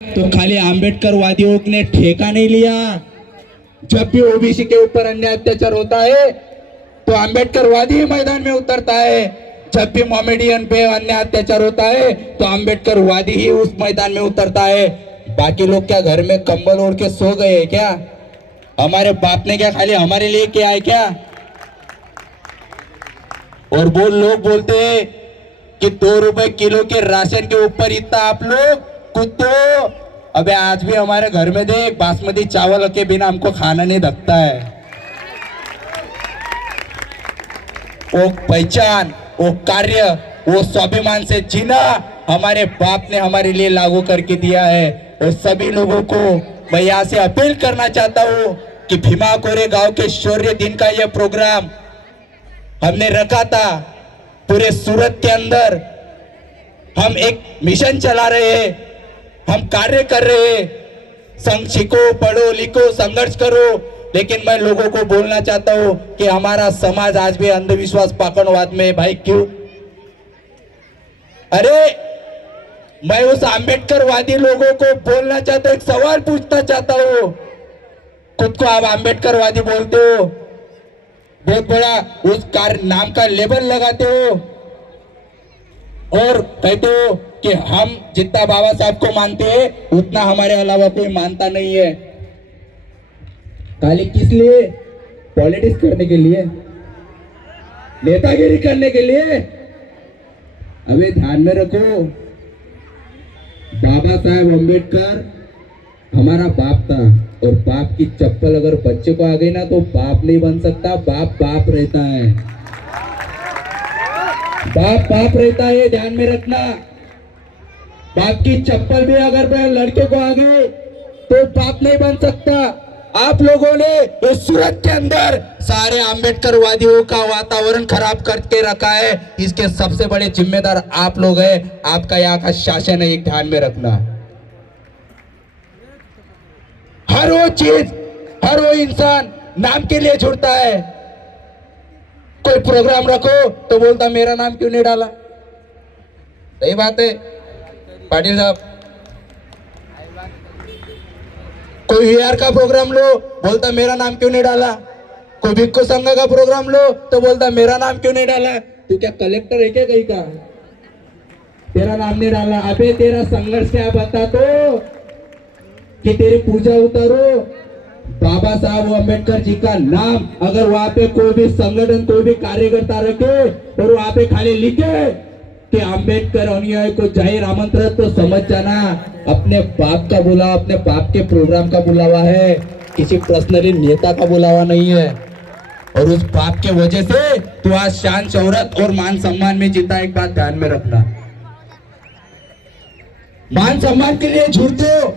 तो खाली आंबेडकर वादियों ने ठेका नहीं लिया। जब भी ओबीसी के ऊपर अन्याय अत्याचार होता है तो आंबेडकर वादी ही मैदान में उतरता है। जब भी मोमेडियन पे अन्याय अत्याचार होता है तो आंबेडकर वादी ही उस मैदान में उतरता है। बाकी लोग क्या घर में कंबल ओढ़ के सो गए क्या? हमारे बाप ने क्या खाली हमारे लिए किया है क्या? और वो लोग बोलते हैं कि 2 रुपए किलो के राशन के ऊपर इतना आप लोग कुत्तों। अबे आज भी हमारे घर में देख बासमती चावल के बिना हमको खाना नहीं धकता है। वो पहचान, वो कार्य, वो स्वाभिमान से जीना हमारे बाप ने हमारे लिए लागू करके दिया है। और सभी लोगों को मैं यहाँ से अपील करना चाहता हूँ कि भीमा कोरे गांव के शौर्य दिन का यह प्रोग्राम हमने रखा था। पूरे सूरत के अंदर हम एक मिशन चला रहे हैं, हम कार्य कर रहे हैं। संग सीखो, पढ़ो, लिखो, संघर्ष करो। लेकिन मैं लोगों को बोलना चाहता हूं कि हमारा समाज आज भी अंधविश्वास पाखंडवाद में है। भाई क्यों? अरे मैं उस आंबेडकरवादी लोगों को बोलना चाहता हूं, एक सवाल पूछना चाहता हूं। खुद को आप आंबेडकरवादी बोलते हो, बहुत बड़ा उस नाम का लेबल लगाते हो और कहते हो कि हम जितना बाबा साहब को मानते हैं उतना हमारे अलावा कोई मानता नहीं है। खाली किस लिए? पॉलिटिक्स करने के लिए, नेतागिरी करने के लिए। अबे ध्यान में रखो, बाबा साहेब अम्बेडकर हमारा बाप था और बाप की चप्पल अगर बच्चे को आ गई ना तो बाप नहीं बन सकता। बाप बाप रहता है, बाप बाप रहता है, ध्यान में रखना। बाप की चप्पल भी अगर लड़के को आ गई तो बाप नहीं बन सकता। आप लोगों ने इस सूरत के अंदर सारे आंबेडकरवादियों का वातावरण खराब करके रखा है। इसके सबसे बड़े जिम्मेदार आप लोग हैं। आपका यहाँ का शासन है, एक ध्यान में रखना। हर वो चीज, हर वो इंसान नाम के लिए जुड़ता है। कोई प्रोग्राम रखो तो बोलता मेरा नाम क्यों नहीं डाला? सही बात है पाटिल साहब। कोई वीआर का प्रोग्राम लो, बोलता मेरा नाम क्यों नहीं डाला? कोई भिक्खु संघ का प्रोग्राम लो तो बोलता मेरा नाम क्यों नहीं डाला? तू क्या कलेक्टर है क्या कहीं का? तेरा नाम नहीं डाला। अबे तेरा संघर्ष क्या बता तो कि तेरी पूजा उतारो। बाबा साहब अम्बेडकर जी का नाम अगर वहां पे कोई भी संगठन, कोई भी कार्यकर्ता रखे और वहां पे खाली लिखे कि अम्बेडकर अनुयायी को जाहिर आमंत्रण, तो समझ जाना अपने बाप का बुलावा, अपने बाप के प्रोग्राम का बुलावा है, किसी पर्सनली नेता का बुलावा नहीं है। और उस बाप के वजह से तू आज शान शौहरत और मान सम्मान में जीता। एक बात ध्यान में रखना, मान सम्मान के लिए झूठते हो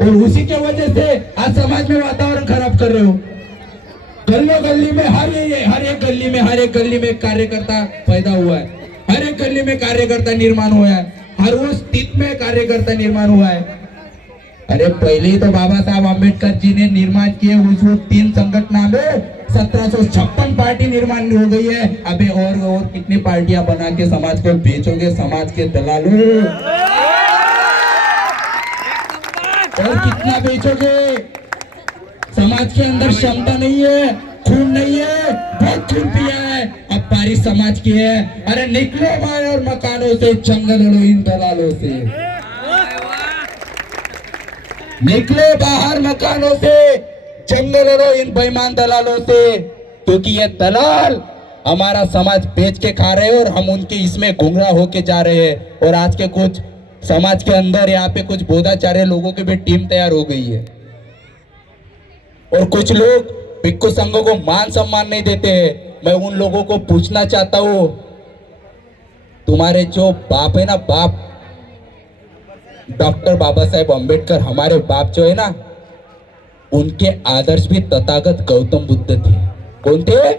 और उसी के वजह से आज समाज में वातावरण खराब कर रहे हो। गली गली में हर एक गली में कार्यकर्ता पैदा हुआ है, हर एक गली में कार्यकर्ता निर्माण हुआ है, हर वो स्थिति में कार्यकर्ता निर्माण हुआ है। अरे पहले ही तो बाबा साहब अम्बेडकर जी ने निर्माण किए उस 3 संगठन में 1756 पार्टी निर्माण हो गई है। अबे और कितनी पार्टियां बना के समाज को बेचोगे? समाज के दलालों, और कितना बेचोगे? समाज के अंदर क्षमता नहीं है, खून नहीं है, बहुत खून पिया है। अब बारिश समाज की है। अरे निकलो बाहर और मकानों से, जंगल लड़ो इन दलालों से। निकलो बाहर मकानों से, जंगल लड़ो इन बेईमान दलालों से। क्योंकि ये दलाल हमारा समाज बेच के खा रहे हैं और हम उनके इसमें गुमराह होके जा रहे हैं। और आज के कुछ समाज के अंदर यहाँ पे कुछ बोधाचार्य लोगों की भी टीम तैयार हो गई है और कुछ लोग भिक्खु संघों को मान सम्मान नहीं देते हैं। मैं उन लोगों को पूछना चाहता हूं, तुम्हारे जो बाप है ना, बाप डॉक्टर बाबा साहेब अम्बेडकर, हमारे बाप जो है ना, उनके आदर्श भी तथागत गौतम बुद्ध थे। कौन थे?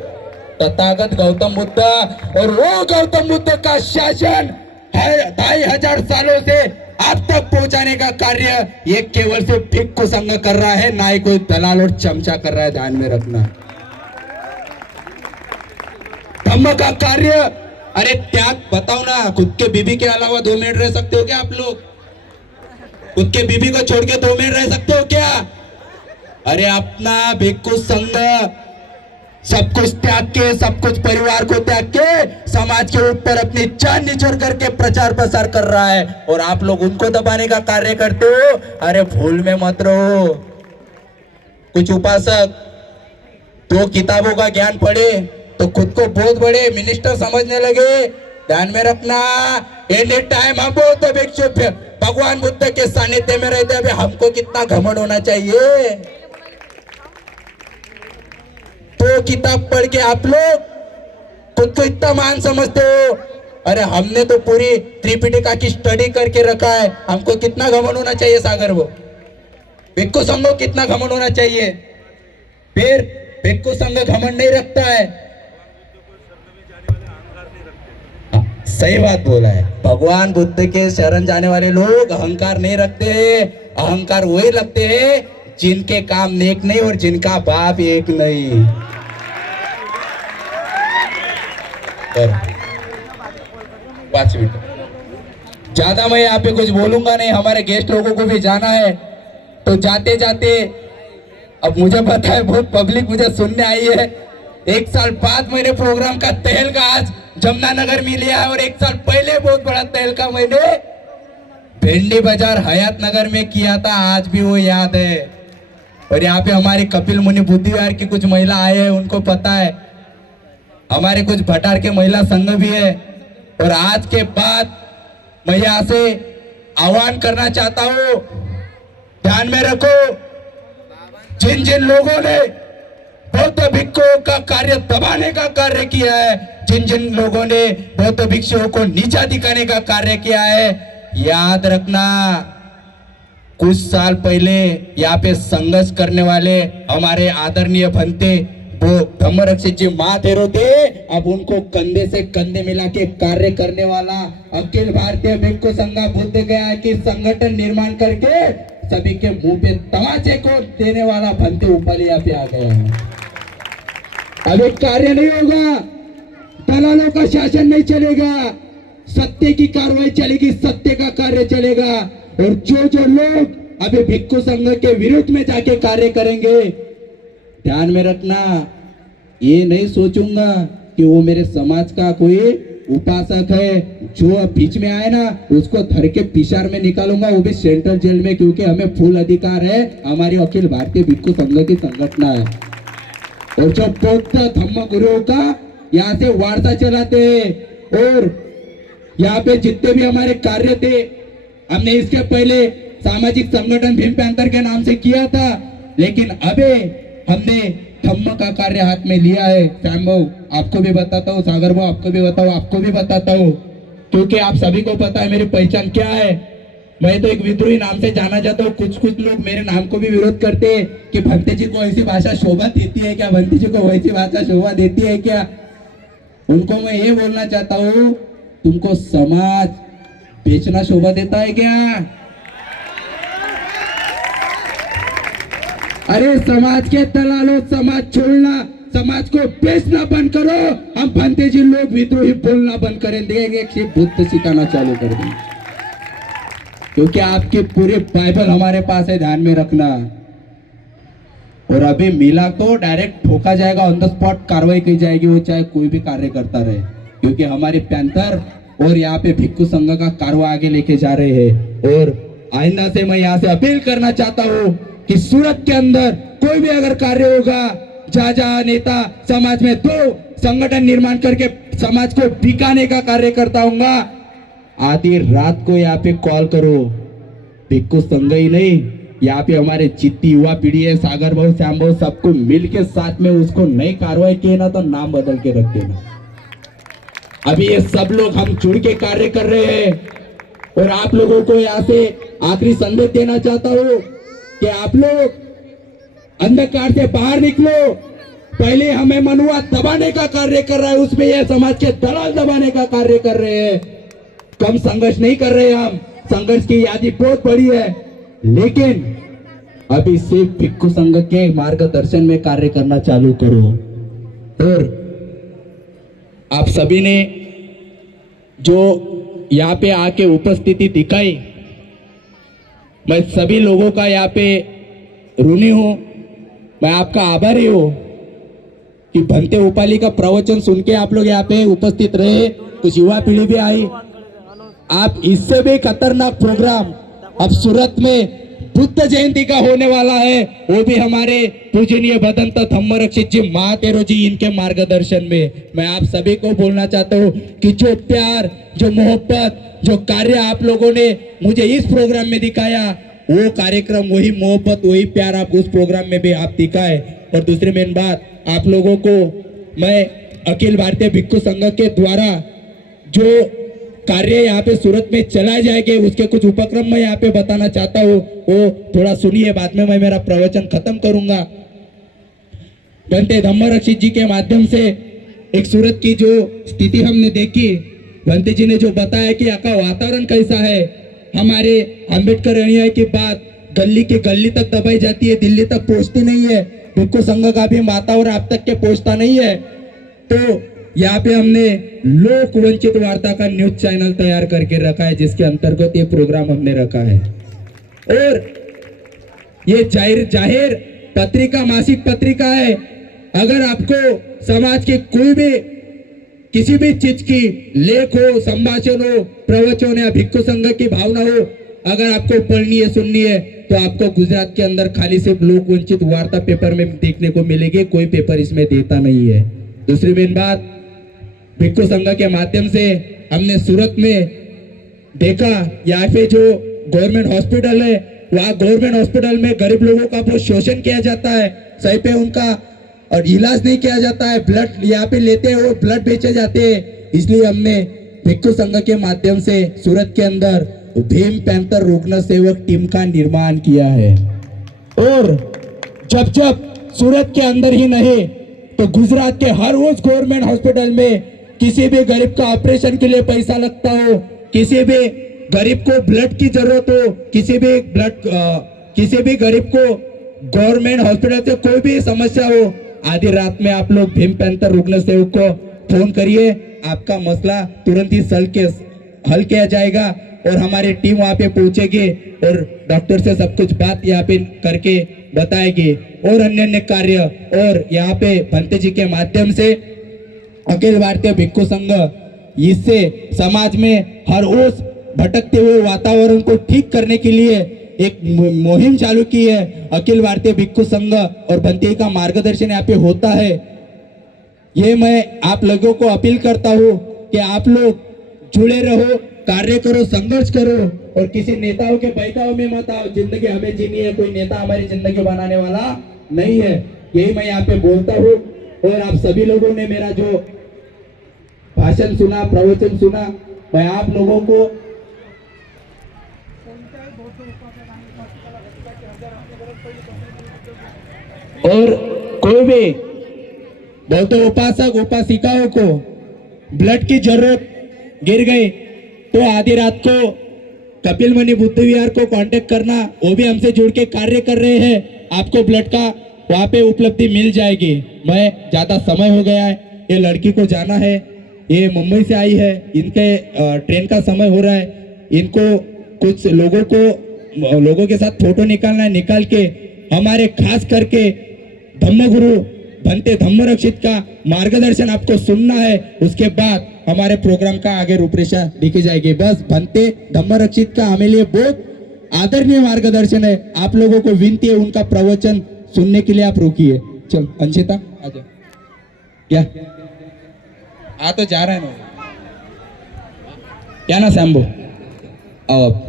तथागत गौतम बुद्ध। और वो गौतम बुद्ध का शासन 2500 सालों से आप तक पहुंचाने का कार्य ये केवल से भिक्खु संघ कर रहा है, ना ही कोई दलाल और चमचा कर रहा है। ध्यान में रखना, धम्म का कार्य। अरे त्याग बताओ ना, खुद के बीबी के अलावा 2 मिनट रह सकते हो क्या आप लोग? खुद के बीबी को छोड़ के 2 मिनट रह सकते हो क्या? अरे अपना भिक्खु संघ सब कुछ त्याग के, सब कुछ परिवार को त्याग के समाज के ऊपर अपनी जान निचोड़ करके प्रचार प्रसार कर रहा है, और आप लोग उनको दबाने का कार्य करते हो। अरे भूल में मत रहो। कुछ उपासक 2 किताबों का ज्ञान पढ़े तो खुद को बहुत बड़े मिनिस्टर समझने लगे। ध्यान में रखना, एनी टाइम हम बौद्ध भिक्षु भगवान बुद्ध के सानिध्य में रहते, अभी हमको कितना घमंड होना चाहिए। तो किताब पढ़ के आप लोग खुद को इतना मान समझते हो। अरे हमने तो पूरी त्रिपिटका की स्टडी करके रखा है, हमको कितना घमंड होना चाहिए सागर। वो भिक्खु संघ को कितना घमंड होना चाहिए। फिर भिक्खु संघ घमंड नहीं रखता है। सही बात बोला है, भगवान बुद्ध के शरण जाने वाले लोग अहंकार नहीं रखते। अहंकार वही रखते हैं जिनके काम नेक नहीं और जिनका बाप एक नहीं। 5 मिनट ज्यादा मैं यहाँ पे कुछ बोलूंगा नहीं, हमारे गेस्ट लोगों को भी जाना है। तो जाते जाते, अब मुझे पता है बहुत पब्लिक मुझे सुनने आई है। 1 साल बाद मैंने प्रोग्राम का तहलका आज जमुनानगर में लिया है, और 1 साल पहले बहुत बड़ा तहलका मैंने भिंडी बाजार हयात नगर में किया था, आज भी वो याद है। और यहाँ पे हमारे कपिल मुनि बुद्धि विहार की कुछ महिला आए हैं, उनको पता है। हमारे कुछ भटार के महिला संघ भी है। और आज के बाद मैं यहाँ से आह्वान करना चाहता हूँ, ध्यान में रखो, जिन जिन लोगों ने बौद्ध भिक्षुओं का कार्य दबाने का कार्य किया है, जिन जिन लोगों ने बौद्ध भिक्षुओं को नीचा दिखाने का कार्य किया है, याद रखना कुछ साल पहले यहाँ पे संघर्ष करने वाले हमारे आदरणीय भंते वो धम्मरक्षित जी महाथेरो थे। अब उनको कंधे से कंधे मिला के कार्य करने वाला अखिल भारतीय भिक्षु संघ बुद्ध गया कि संगठन निर्माण करके सभी के मुंह पे तमाचे को देने वाला भंते ऊपर यहाँ पे आ गया है। अब एक कार्य नहीं होगा, दलालों का शासन नहीं चलेगा, सत्य की कार्रवाई चलेगी, सत्य का कार्य चलेगा। और जो लोग अभी भिक्षु संघ के विरुद्ध में जाके कार्य करेंगे, ध्यान में रखना, ये नहीं सोचूंगा कि वो मेरे समाज का कोई उपासक है, जो बीच में आए ना उसको धर के पिशार में निकालूंगा, वो भी सेंट्रल जेल में, क्योंकि हमें फुल अधिकार है, हमारी अखिल भारतीय भिक्षु संघ की संगठना है। और जो बौद्ध धम्म गुरुओं का यहाँ से वार्ता चलाते हैं, और यहाँ पे जितने भी हमारे कार्य थे, हमने इसके पहले सामाजिक संगठन भीम पैंथर के नाम से किया था, लेकिन अबे हमने धम्म का कार्य हाथ में लिया है। श्याम भाऊ आपको भी बताता हूँ, सागर भाऊ आपको भी बताऊँ, आपको भी बताता हूँ, क्योंकि आप सभी को पता है मेरी पहचान क्या है। मैं तो एक विद्रोही नाम से जाना जाता हूँ। कुछ लोग मेरे नाम को भी विरोध करते हैं कि भंते जी को ऐसी भाषा शोभा देती है क्या, भंते जी को वैसी भाषा शोभा देती है क्या। उनको मैं ये बोलना चाहता हूँ, तुमको समाज बेचना शोभा देता है क्या? अरे समाज के दलालों, समाज छोड़ना, समाज को बेचना बंद करो। हम भंते जी लोग विद्रोही बोलना बंद करें देंगे, सिर्फ बुद्ध सिखाना चालू कर देंगे, क्योंकि आपके पूरे बाइबल हमारे पास है, ध्यान में रखना। और अभी मिला तो डायरेक्ट ठोका जाएगा, ऑन द स्पॉट कार्रवाई की जाएगी, वो चाहे कोई भी कार्य करता रहे, क्योंकि हमारी पैंथर और यहाँ पे भिक्षु संघ का कार्रवाई आगे लेके जा रहे हैं। और आइंदा से मैं यहाँ से अपील करना चाहता हूँ कि सूरत के अंदर कोई भी अगर कार्य होगा, जहाँ नेता समाज में तो संगठन निर्माण करके समाज को बिकाने का कार्य करता हूँगा, आधी रात को यहाँ पे कॉल करो। भिक्षु संघ ही नहीं, यहाँ पे हमारे जितनी युवा पीढ़ी है, सागर भाऊ, श्याम भाऊ, सबको मिल के साथ में उसको नई कार्रवाई किए ना तो नाम बदल के रख देना। अभी ये सब लोग हम जुड़ के कार्य कर रहे हैं। और आप लोगों को यहाँ से आखिरी संदेश देना चाहता हूँ कि आप लोग अंधकार से बाहर निकलो। पहले हमें मनुआ दबाने का कार्य कर रहा है, उसमें यह समाज के दलाल दबाने का कार्य कर रहे हैं। कम संघर्ष नहीं कर रहे हम, संघर्ष की यादी बहुत बड़ी है, लेकिन अभी सिर्फ भिक्षु संघ के मार्गदर्शन में कार्य करना चालू करो। और आप सभी ने जो यहाँ पे आके उपस्थिति दिखाई, मैं सभी लोगों का यहाँ पे ऋणी हूँ, मैं आपका आभारी हूँ कि भंते उपाली का प्रवचन सुन के आप लोग यहाँ पे उपस्थित रहे, कुछ युवा पीढ़ी भी आई। आप इससे भी खतरनाक प्रोग्राम अब सूरत में बुद्ध जयंती का होने वाला है, वो भी हमारे पूजनीय भदंत धम्मरक्षित जी महातेरो जी इनके मार्गदर्शन में। मैं आप सभी को बोलना चाहता हूँ कि जो प्यार, जो मोहब्बत, जो कार्य आप लोगों ने मुझे इस प्रोग्राम में दिखाया, वो कार्यक्रम, वही मोहब्बत, वही प्यार आप उस प्रोग्राम में भी आप दिखाए। और दूसरी मेन बात, आप लोगों को मैं अखिल भारतीय भिक्षु संघ के द्वारा जो कार्य यहाँ पे सूरत में चलाए जाएंगे, उसके कुछ उपक्रम मैं यहाँ पे बताना चाहता हूँ, वो थोड़ा सुनिए, बाद में मैं मेरा प्रवचन खत्म करूंगा। भंते धम्मरक्षित जी के माध्यम से एक सूरत की जो स्थिति हमने देखी, भंते जी ने जो बताया कि यहाँ का वातावरण कैसा है। हमारे अम्बेडकर अनुयायी की बात गली के गली तक दबाई जाती है, दिल्ली तक पहुंचती नहीं है। भिक्षु संघ का भी वातावरण आप तक के पहुंचता नहीं है। तो यहाँ पे हमने लोक वंचित वार्ता का न्यूज चैनल तैयार करके रखा है, जिसके अंतर्गत ये प्रोग्राम हमने रखा है। और ये जाहिर पत्रिका, मासिक पत्रिका है। अगर आपको समाज के कोई भी किसी भी चीज की लेख हो, संभाषण हो, प्रवचन या भिक्षु संघ की भावना हो, अगर आपको पढ़नी है, सुननी है, तो आपको गुजरात के अंदर खाली सिर्फ लोक वंचित वार्ता पेपर में देखने को मिलेगी, कोई पेपर इसमें देता नहीं है। दूसरी मेन बात, भिक्षु संघ के माध्यम से हमने सूरत में देखा, यहाँ पे जो गवर्नमेंट हॉस्पिटल है, वहाँ गवर्नमेंट हॉस्पिटल में गरीब लोगों का बहुत शोषण किया जाता है, सही पे उनका और इलाज नहीं किया जाता है। ब्लड यहाँ पे लेते हैं और ब्लड बेचे जाते हैं। इसलिए हमने भिक्षु संघ के माध्यम से सूरत के अंदर भीम पैंथर रुग्ण सेवक टीम का निर्माण किया है। और जब सूरत के अंदर ही नहीं तो गुजरात के हर उस गवर्नमेंट हॉस्पिटल में किसी भी गरीब का ऑपरेशन के लिए पैसा लगता हो, किसी भी गरीब को ब्लड की जरूरत हो, किसी भी गरीब को गवर्नमेंट हॉस्पिटल से कोई भी समस्या हो, आधी रात में आप लोग भीम पैंथर रुग्ण सेवक को फोन करिए, आपका मसला तुरंत ही हल किया जाएगा। और हमारी टीम वहाँ पे पहुंचेगी और डॉक्टर से सब कुछ बात यहाँ पे करके बताएगी। और अन्य कार्य, और यहाँ पे भंते जी के माध्यम से अखिल भारतीय भिक्षु संघ इससे समाज में हर उस भटकते हुए वातावरण को ठीक करने के लिए एक मुहिम चालू की है। अखिल भारतीय भिक्षु संघ और भंते का मार्गदर्शन यहाँ पे होता है। ये मैं आप लोगों को अपील करता हूँ कि आप लोग जुड़े रहो, कार्य करो, संघर्ष करो और किसी नेताओं के बहकाव में मत आओ। जिंदगी हमें जीनी है, कोई नेता हमारी जिंदगी बनाने वाला नहीं है। यही मैं यहाँ पे बोलता हूँ। और आप सभी लोगों ने मेरा जो भाषण सुना, प्रवचन सुना, मैं आप लोगों को और कोई भी बोलते उपासक उपासिकाओं को ब्लड की जरूरत गिर गई तो आधी रात को कपिल मुनि बुद्ध विहार को कांटेक्ट करना, वो भी हमसे जुड़ के कार्य कर रहे हैं। आपको ब्लड का वहाँ पे उपलब्धि मिल जाएगी। मैं ज्यादा समय हो गया है, ये लड़की को जाना है, ये मुंबई से आई है, इनके ट्रेन का समय हो रहा है, इनको कुछ लोगों के साथ फोटो निकालना है। निकाल के हमारे खास करके धम्मगुरु भंते धम्मरक्षित का मार्गदर्शन आपको सुनना है। उसके बाद हमारे प्रोग्राम का आगे रूपरेखा लिखी जाएगी। बस भंते धम्मरक्षित का हमें लिए बहुत आदरणीय मार्गदर्शन है। आप लोगों को विनती है, उनका प्रवचन सुनने के लिए आप रुकिए। चल अंशिता आ जाओ। क्या आ तो जा रहा है ना, क्या ना सैम्बो, आओ आप।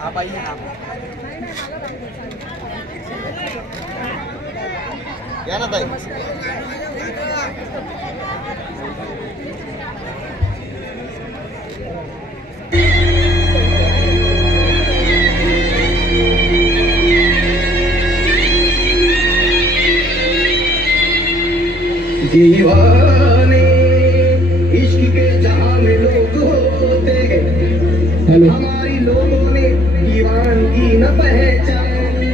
आप आइए ना, क्या ना ताई दीवाने इश्क के हेलो हमारी लोगों ने दीवानगी न पहचानी।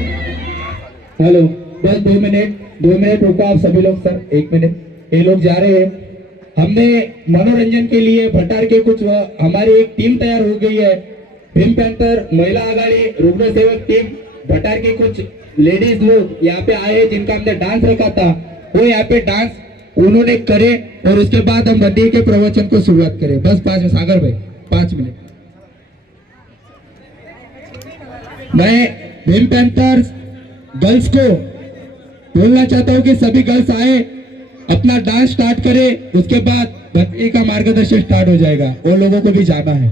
हेलो, बस 2 मिनट रुको आप सभी लोग। सर 1 मिनट, ये लोग जा रहे हैं। हमने मनोरंजन के लिए भटार के कुछ हमारी एक टीम तैयार हो गई है। भीम पैंथर महिला आघाड़ी रुग्ण सेवक टीम भटार के कुछ लेडीज लोग यहाँ पे आए हैं, जिनका हमने डांस रखा था। वो यहाँ पे डांस उन्होंने करे और उसके बाद हम बंदी के प्रवचन को शुरुआत करें। बस 5 मिनट, सागर भाई 5 मिनट। मैं भीम पैंथर्स गर्ल्स को बोलना चाहता हूँ कि सभी गर्ल्स आए, अपना डांस स्टार्ट करें। उसके बाद भक्ति का मार्गदर्शन स्टार्ट हो जाएगा और लोगों को भी जाना है।